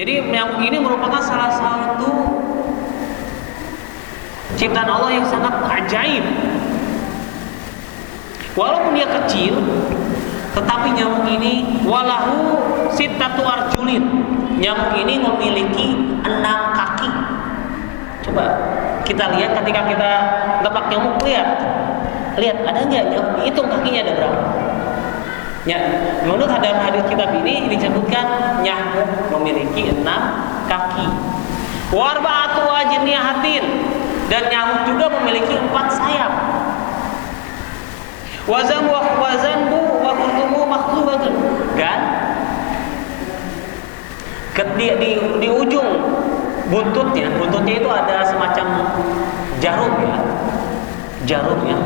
Jadi nyamuk ini merupakan salah satu ciptaan Allah yang sangat ajaib. Walaupun dia kecil, tetapi nyamuk ini walahu sittatu arjulin. Nyamuk ini memiliki 6 kaki. Coba kita lihat ketika kita tebak nyamuk, lihat ada nggak nyamuk? Hitung kakinya ada berapa? Ya, menurut hadis kitab ini disebutkan nyamuk memiliki 6 kaki. Warba'atu ajnihatin, dan nyamuk juga memiliki 4 sayap. Wazanbu wa khurtumu makhlubatun. Dan di ujung buntutnya itu ada semacam jarum ya.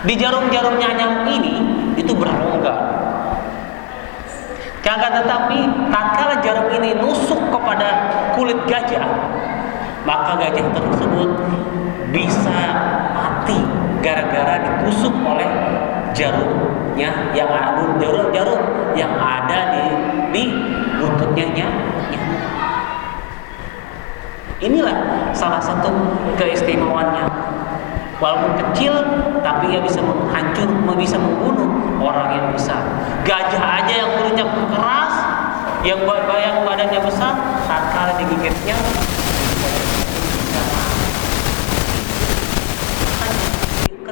Di jarum-jarumnya nyamuk ini itu berongga. Tetapi tatkala jarum ini nusuk kepada kulit gajah, maka gajah tersebut bisa mati gara-gara ditusuk oleh jarumnya yang ada di buntutnya nyamuk. Inilah salah satu keistimewaannya. Walaupun kecil, tapi ia bisa bisa membunuh orang yang besar. Gajah aja yang kulitnya keras, yang badannya besar, tatkala digigitnya,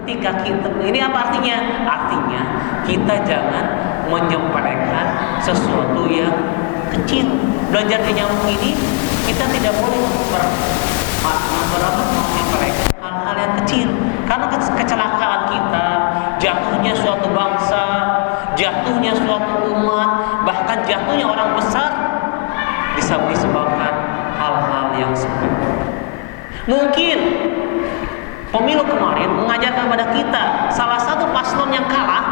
ketika kita, ini apa artinya? Artinya kita jangan menyepelekan sesuatu yang kecil. Belajar di nyamuk ini, kita tidak boleh menyepelekan hal-hal yang kecil, karena kecelakaan kita, jatuhnya suatu bangsa, jatuhnya suatu umat, bahkan jatuhnya orang besar disebabkan hal-hal yang seperti. Mungkin pemilu kemarin mengajarkan kepada kita salah satu paslon yang kalah,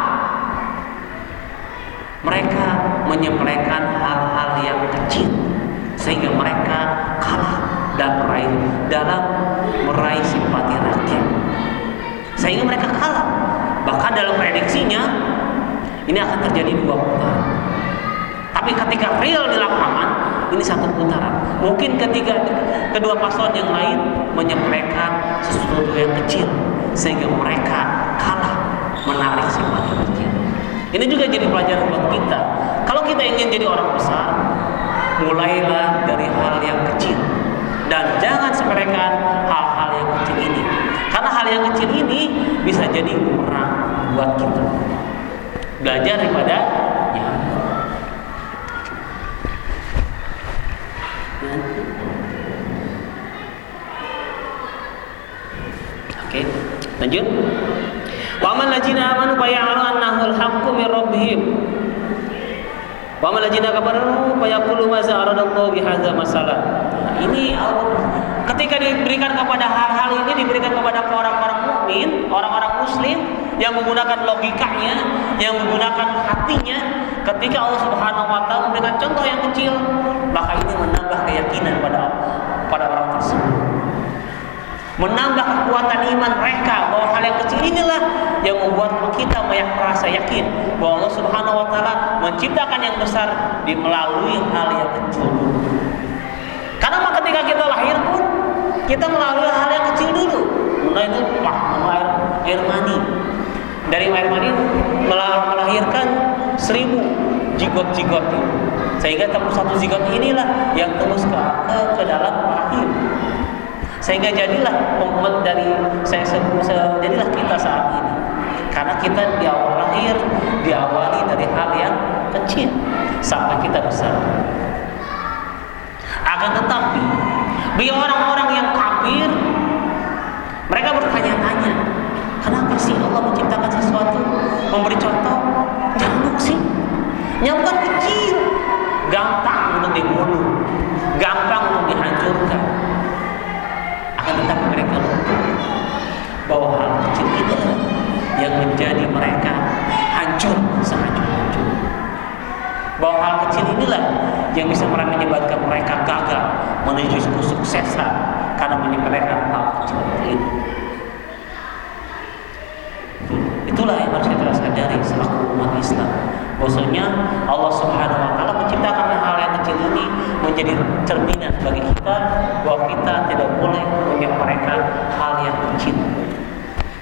mereka menyepelekan hal-hal yang kecil sehingga mereka kalah dalam meraih simpati rakyat, sehingga mereka kalah. Bahkan dalam prediksinya ini akan terjadi 2 putaran. Tapi ketika real di lapangan, ini 1 putaran. Mungkin ketika kedua paslon yang lain menyepelekan sesuatu yang kecil sehingga mereka kalah menarik simpati rakyat. Ini juga jadi pelajaran buat kita. Kalau kita ingin jadi orang besar, mulailah dari hal yang kecil. Dan jangan sepelekan hal-hal yang kecil ini, karena hal yang kecil ini bisa jadi bumerang buat kita. Belajar daripada Oke, lanjut. Wa man ladzina amanu fa ya'lamu annahu al-haqqu min rabbihim. Wa man ladzina kafaru fa yaqulu ma za'aradallahu bihadza masalah. Ini ketika diberikan kepada hal-hal ini, diberikan kepada orang-orang mukmin, orang-orang muslim yang menggunakan logikanya, yang menggunakan hatinya, ketika Allah Subhanahu wa taala memberikan contoh yang kecil, maka ini menambah keyakinan pada orang tersebut. Menambah kekuatan iman mereka bahwa hal yang kecil inilah yang membuat kita merasa yakin bahwa Allah Subhanahu wa taala menciptakan yang besar melalui hal yang kecil. Karena ketika kita lahir pun kita melalui hal yang kecil dulu. Mulai air mani. Dari air mani melahirkan 1000 zigot-zigot itu. Sehingga satu zigot inilah yang terus ke dalam rahim. Sehingga jadilah jadilah kita saat ini. Karena kita di awal lahir diawali dari hal yang kecil sampai kita besar. Akan tetapi bagi orang-orang yang kafir, mereka bertanya-tanya, kenapa sih Allah menciptakan sesuatu? Memberi contoh, nyamuk sih. Nyamuk kan kecil, gampang untuk dibunuh, gampang untuk dihancurkan. Akan tetapi mereka lupa bahwa hal kecil inilah yang menjadi mereka hancur sehancur-hancur. Bahwa hal kecil inilah yang bisa menyebabkan mereka gagal menuju kesuksesan karena menyepelekan hal kecil ini. Itulah yang harus kita sadari selaku umat Islam. Bahwasanya Allah Subhanahu wa taala menciptakan hal yang kecil kecil ini menjadi cerminan bagi kita bahwa kita tidak boleh menganggap mereka hal yang kecil.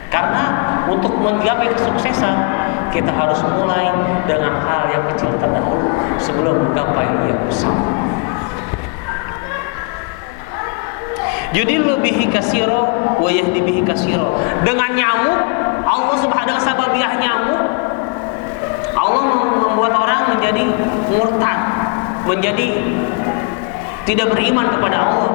Karena untuk menggapai kesuksesan kita harus mulai dengan hal yang kecil terdahulu sebelum menggapai yang besar. Jadi lebih kasiro, wayah dibihi kasiro. Dengan nyamuk, Allah subhanahu wa taala sababiah nyamuk, Allah membuat orang menjadi murtad, menjadi tidak beriman kepada Allah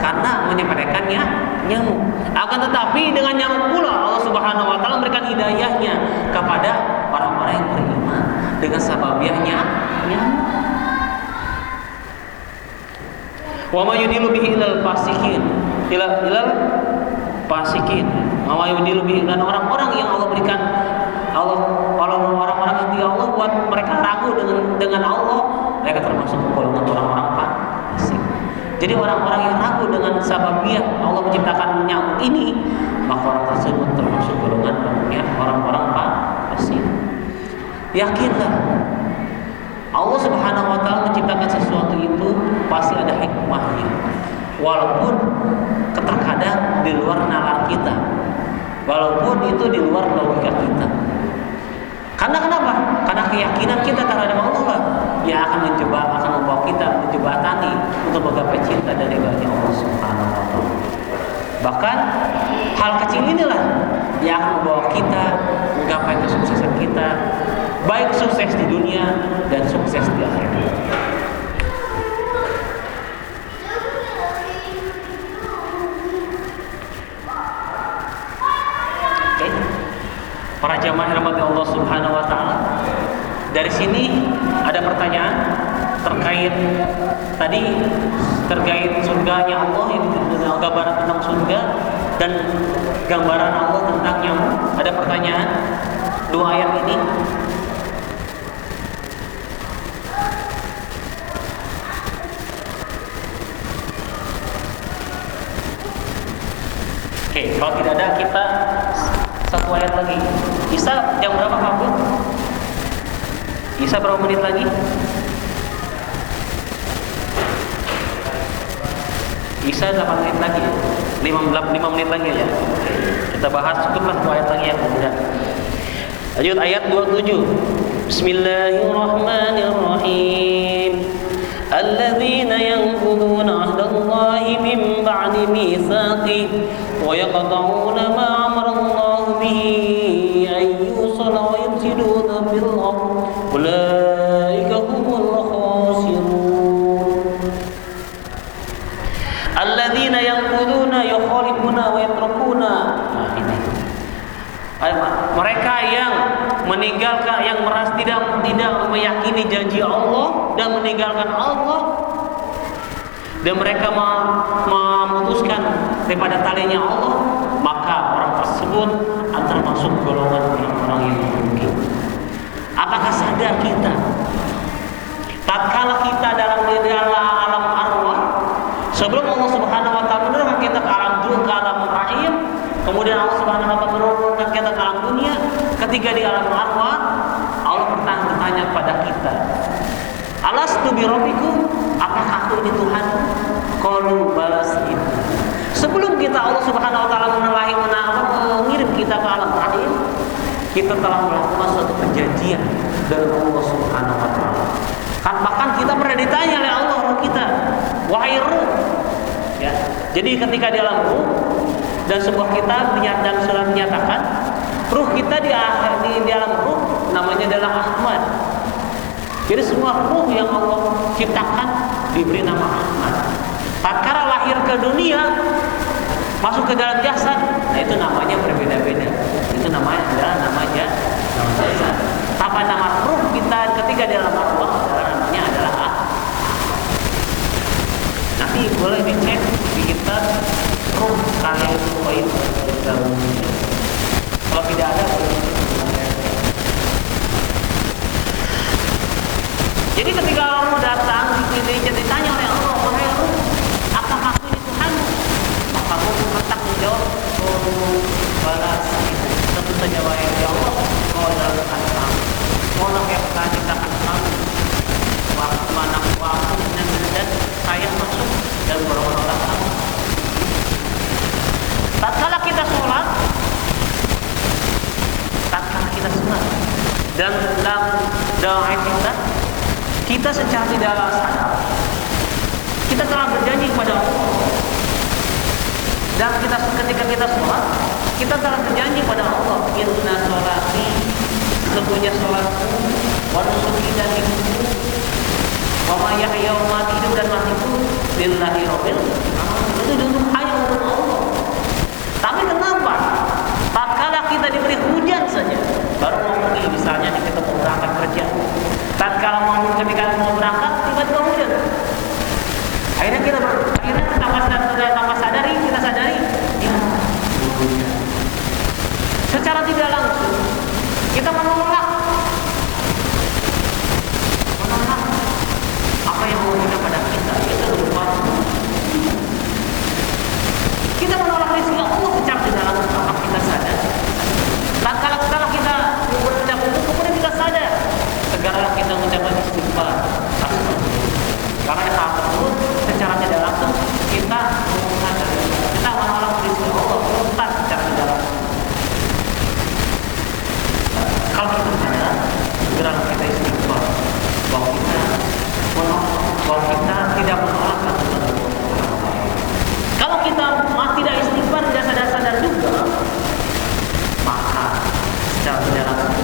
karena menyepelekannya nyamuk. Akan tetapi dengan nyamuk pula Allah subhanahu wa taala memberikan hidayahnya kepada orang-orang yang beriman dengan sababiahnya nyamuk. Wa ma yudilu bihi ilal fasikin, ilal fasikin. Wa ma yudilu bihi, dan orang-orang yang Allah berikan orang-orang yang dia Allah buat mereka ragu dengan Allah, mereka termasuk golongan orang-orang fasik. Jadi orang-orang yang ragu dengan sababiah Allah menciptakan nyamuk ini, maka orang tersebut termasuk golongan orang-orang fasik. Yakinlah Allah subhanahu wa ta'ala menciptakan sesuatu itu pasti ada hikmahnya, walaupun terkadang di luar nalar kita, walaupun itu di luar logika kita. Karena kenapa? Karena keyakinan kita terhadap Allah yang akan membawa kita menjembatani untuk menggapai cinta dari bagi Allah subhanahu wa ta'ala. Bahkan hal kecil inilah yang akan membawa kita menggapai kesuksesan kita, baik sukses di dunia dan sukses di akhirat. Oke. Para jamaah rahmati Allah subhanahu wa ta'ala, dari sini ada pertanyaan terkait surganya Allah, yang gambaran tentang surga dan gambaran Allah tentang nyamuk. Ada pertanyaan dua ayat ini. Oke, kalau tidak ada kita satu ayat lagi. Isa jam berapa Pak Bu? Isa berapa menit lagi? Isa 8 menit lagi, 5 menit lagi ya. Oke, kita bahas cukuplah 2 ayat lagi yang kemudian. Lanjut ayat 27. Bismillahirrahmanirrahim. Alladzina yanquduna 'ahdallahi min ba'di mitsaqih wa yaqta'una ma amara Allah bihi an yusala wa yufsiduna fil ardh. Ulaika humul khasirun. Alladzina yanquduna yukhalifuna wa yatrukuna. Mereka yang meninggalkan, yang merasa tidak meyakini janji Allah dan meninggalkan Allah, dan mereka memutuskan daripada talinya Allah, maka orang tersebut akan masuk golongan orang-orang yang merugi. Apakah sadar kita tatkala kita dalam alam arwah, sebelum Allah subhanahu wa ta'ala menurunkan kita ke alam rahim, kemudian Allah subhanahu wa ta'ala menurunkan kita ke alam dunia, ketika di alam arwah Allah bertanya kepada kita, alastu bi rabbikum, apakah aku ini Tuhan? Qalu balas itu. Sebelum kita Allah subhanahu wa ta'ala mengirim kita ke alam rahim, kita telah melakukan suatu perjanjian dengan Allah subhanahu wa ta'ala. Bahkan kita pernah ditanya oleh Allah roh kita, wahai ruh, ya. Jadi ketika di alam ruh, dan sebuah kitab dan surat menyatakan ruh kita di alam ruh namanya adalah Ahmad. Jadi semua ruh yang Allah ciptakan diberi nama Ahmad. Tatkala lahir ke dunia, masuk ke dalam jasad, nah itu namanya berbeda-beda. Itu namanya adalah nama jasad. Tapi nama ruh kita ketika di dalam arwah namanya adalah Ahmad. Nanti boleh dicek di kitab ruh kalian supaya kalau tidak ada jadi ketika Allah datang ditanya oleh Allah, wahai ruh, apakah aku ini Tuhanmu? Maka ruh tetap menjawab, balas tentu saja wahai Allah, kau adalah Tuhan kami, kau yang telah menciptakan kami, waktu mana waktu dalam ayat kita secara tidak sadar kita telah berjanji kepada Allah. Dan ketika kita sholat, kita telah berjanji kepada Allah, inna sholati, sesungguhnya sholatku, wa nusuki dan hidupku, wa mahyaya wa mati, hidup dan matiku, lillahi rabbil alamin. Itu untuk hanya untuk Allah. Tapi kenapa? Tatkala kita diberi hujan saja, baru mau pergi, misalnya kita mau berangkat kerja. Tatkala ketika mau berangkat, tiba-tiba hujan. Akhirnya kita sadari, ya, secara tidak langsung kita menolak apa yang Allah berikan pada kita. Itu berupa kita menolak rezeki Allah secara tidak langsung. Apa kita sadar? Tatkala kita berucap itu, kemudian kita sadar, segeralah kita mengucapkan istighfar. Karena hal tersebut secara tidak langsung kita menolak rezeki Allah bukan secara tidak langsung. Kalau kita sadar, segeralah kita istighfar bahwa kita tidak menolak keputusan Allah. Kalau kita tidak istighfar, tidak sadar-sadar juga, maka secara tidak langsung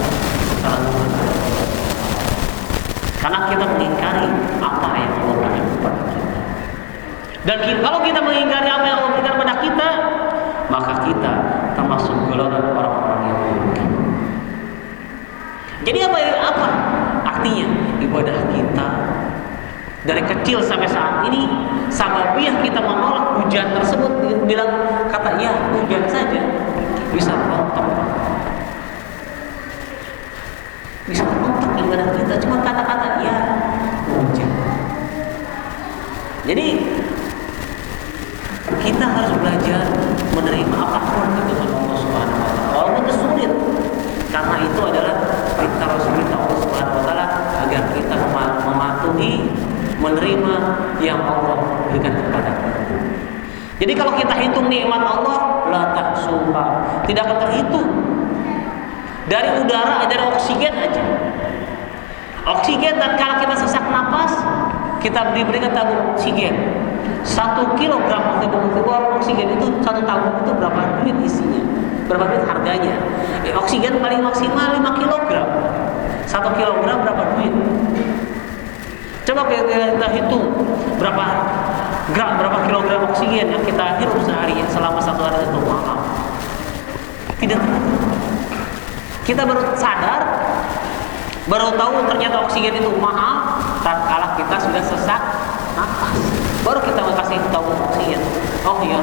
kita lakukan. Karena kita mengingkari apa yang Allah berikan kepada kita. Dan kalau kita mengingkari apa yang Allah berikan kepada kita, maka kita termasuk golongan orang-orang yang buruk. Jadi apa artinya ibadah kita dari kecil sampai saat ini? Sababiah kita menolak hujan tersebut, bilang kata ya hujan saja bisa rontok. Bisa rontok ibadah kita cuma kata-kata ya hujan. Jadi kita harus belajar menerima apapun ketentuan Allah Subhanahu wa taala. Walaupun itu sulit. Karena itu adalah perintah Rasulullah Allah Subhanahu wa taala agar kita mematuhi, menerima yang Allah berikan kepada kita. Jadi kalau kita hitung nikmat Allah, la tahsuha, tidak akan terhitung. Dari udara, dari oksigen aja. Oksigen, dan kalau kita sesak napas, kita diberikan tabung oksigen. 1 kilogram oksigen itu, 1 tabung itu berapa duit isinya? Berapa duit harganya? Oksigen paling maksimal 5 kilogram. 1 kilogram berapa duit? Coba kita hitung berapa kilogram oksigen yang kita hirup sehari selama 1 hari itu mahal. Tidak terhitung. Kita baru sadar, baru tahu ternyata oksigen itu mahal tatkala kita sudah sesak napas. Baru kita kasih tahu oksigen. Oh iya,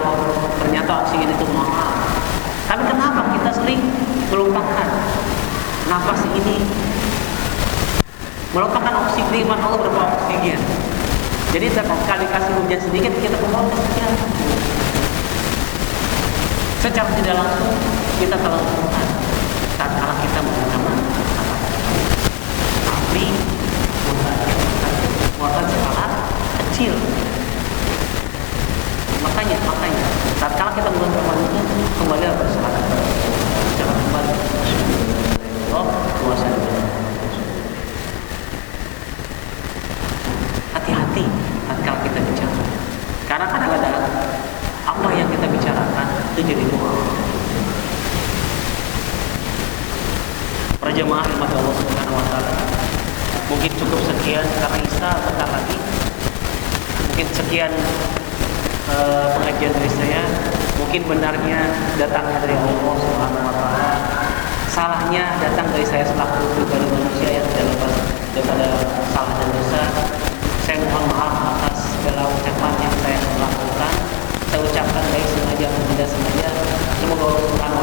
ternyata oksigen itu mahal. Tapi kenapa kita sering melupakan napas ini? Melupakan oksigen, nikmat Allah berupa oksigen. Jadi sekali kasih hujan sedikit kita kembali sekian. Secara tidak langsung kita telah melupakan tatkala kita mengucapkan tapi muatan skala kecil. Makanya tatkala kita mengucapkan itu kembali bersalat. Jangan kembali. Allah kuasa. Hati-hati tatkala kita bicara. Karena kadang-kadang apa yang kita bicarakan itu jadi doa. Para jemaah rahmat Allah Subhanahu wa taala. Mungkin cukup sekian karena Isa bentar lagi. Mungkin sekian pengajian dari saya. Mungkin benarnya datangnya dari Allah Subhanahu wa taala. Salahnya datang dari saya selaku pribadi manusia yang tidak lepas daripada salah dan dosa. Saya mohon maaf atas segala ucapan yang saya lakukan. Saya ucapkan baik sengaja atau tidak sengaja. Semoga Allah Subhanahu